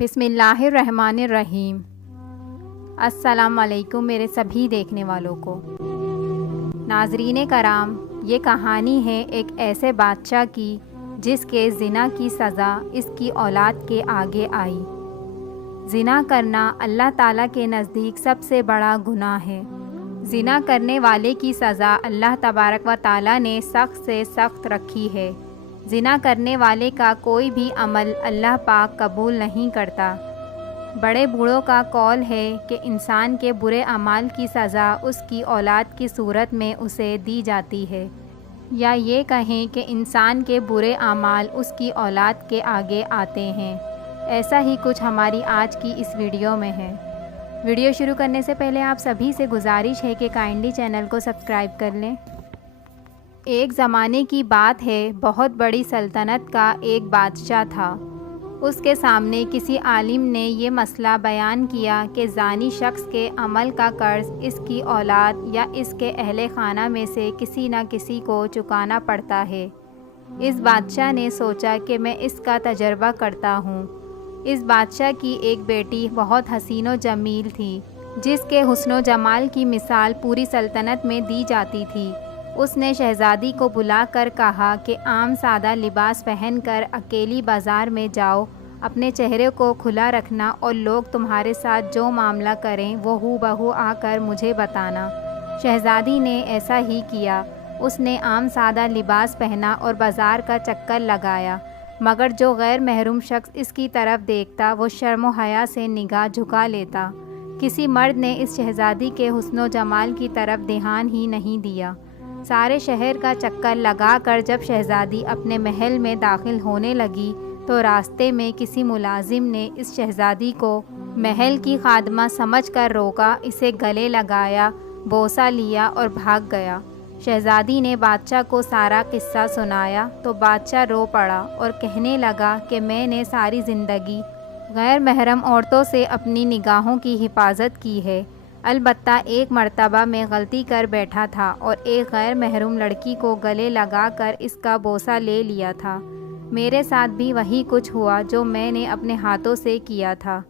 بسم اللہ الرحمن الرحیم۔ السلام علیکم میرے سبھی دیکھنے والوں کو۔ ناظرین کرام، یہ کہانی ہے ایک ایسے بادشاہ کی جس کے زنا کی سزا اس کی اولاد کے آگے آئی۔ زنا کرنا اللہ تعالیٰ کے نزدیک سب سے بڑا گناہ ہے۔ زنا کرنے والے کی سزا اللہ تبارک و تعالیٰ نے سخت سے سخت رکھی ہے۔ زنا کرنے والے کا کوئی بھی عمل اللہ پاک قبول نہیں کرتا۔ بڑے بوڑھوں کا قول ہے کہ انسان کے برے اعمال کی سزا اس کی اولاد کی صورت میں اسے دی جاتی ہے، یا یہ کہیں کہ انسان کے برے اعمال اس کی اولاد کے آگے آتے ہیں۔ ایسا ہی کچھ ہماری آج کی اس ویڈیو میں ہے۔ ویڈیو شروع کرنے سے پہلے آپ سبھی سے گزارش ہے کہ کائنڈلی چینل کو سبسکرائب کر لیں۔ ایک زمانے کی بات ہے، بہت بڑی سلطنت کا ایک بادشاہ تھا۔ اس کے سامنے کسی عالم نے یہ مسئلہ بیان کیا کہ زانی شخص کے عمل کا قرض اس کی اولاد یا اس کے اہل خانہ میں سے کسی نہ کسی کو چکانا پڑتا ہے۔ اس بادشاہ نے سوچا کہ میں اس کا تجربہ کرتا ہوں۔ اس بادشاہ کی ایک بیٹی بہت حسین و جمیل تھی، جس کے حسن و جمال کی مثال پوری سلطنت میں دی جاتی تھی۔ اس نے شہزادی کو بلا کر کہا کہ عام سادہ لباس پہن کر اکیلی بازار میں جاؤ، اپنے چہرے کو کھلا رکھنا اور لوگ تمہارے ساتھ جو معاملہ کریں وہ ہو بہو آ کر مجھے بتانا۔ شہزادی نے ایسا ہی کیا۔ اس نے عام سادہ لباس پہنا اور بازار کا چکر لگایا، مگر جو غیر محرم شخص اس کی طرف دیکھتا وہ شرم و حیا سے نگاہ جھکا لیتا۔ کسی مرد نے اس شہزادی کے حسن و جمال کی طرف دھیان ہی نہیں دیا۔ سارے شہر کا چکر لگا کر جب شہزادی اپنے محل میں داخل ہونے لگی تو راستے میں کسی ملازم نے اس شہزادی کو محل کی خادمہ سمجھ کر روکا، اسے گلے لگایا، بوسہ لیا اور بھاگ گیا۔ شہزادی نے بادشاہ کو سارا قصہ سنایا تو بادشاہ رو پڑا اور کہنے لگا کہ میں نے ساری زندگی غیر محرم عورتوں سے اپنی نگاہوں کی حفاظت کی ہے، البتہ ایک مرتبہ میں غلطی کر بیٹھا تھا اور ایک غیر محرم لڑکی کو گلے لگا کر اس کا بوسہ لے لیا تھا۔ میرے ساتھ بھی وہی کچھ ہوا جو میں نے اپنے ہاتھوں سے کیا تھا۔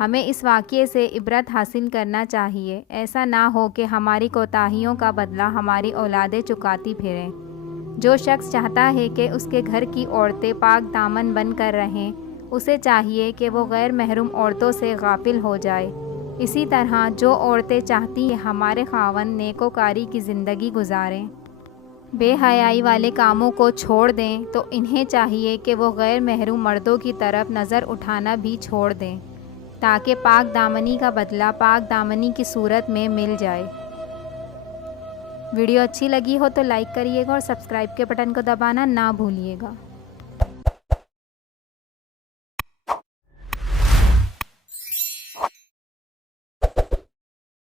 ہمیں اس واقعے سے عبرت حاصل کرنا چاہیے، ایسا نہ ہو کہ ہماری کوتاہیوں کا بدلہ ہماری اولادیں چکاتی پھریں۔ جو شخص چاہتا ہے کہ اس کے گھر کی عورتیں پاک دامن بن کر رہیں، اسے چاہیے کہ وہ غیر محرم عورتوں سے غافل ہو جائے۔ اسی طرح جو عورتیں چاہتی ہیں ہمارے خاوند نیکوکاری کی زندگی گزاریں، بے حیائی والے کاموں کو چھوڑ دیں، تو انہیں چاہیے کہ وہ غیر محرم مردوں کی طرف نظر اٹھانا بھی چھوڑ دیں، تاکہ پاک دامنی کا بدلہ پاک دامنی کی صورت میں مل جائے۔ ویڈیو اچھی لگی ہو تو لائک کریے گا اور سبسکرائب کے بٹن کو دبانا نہ بھولیے گا۔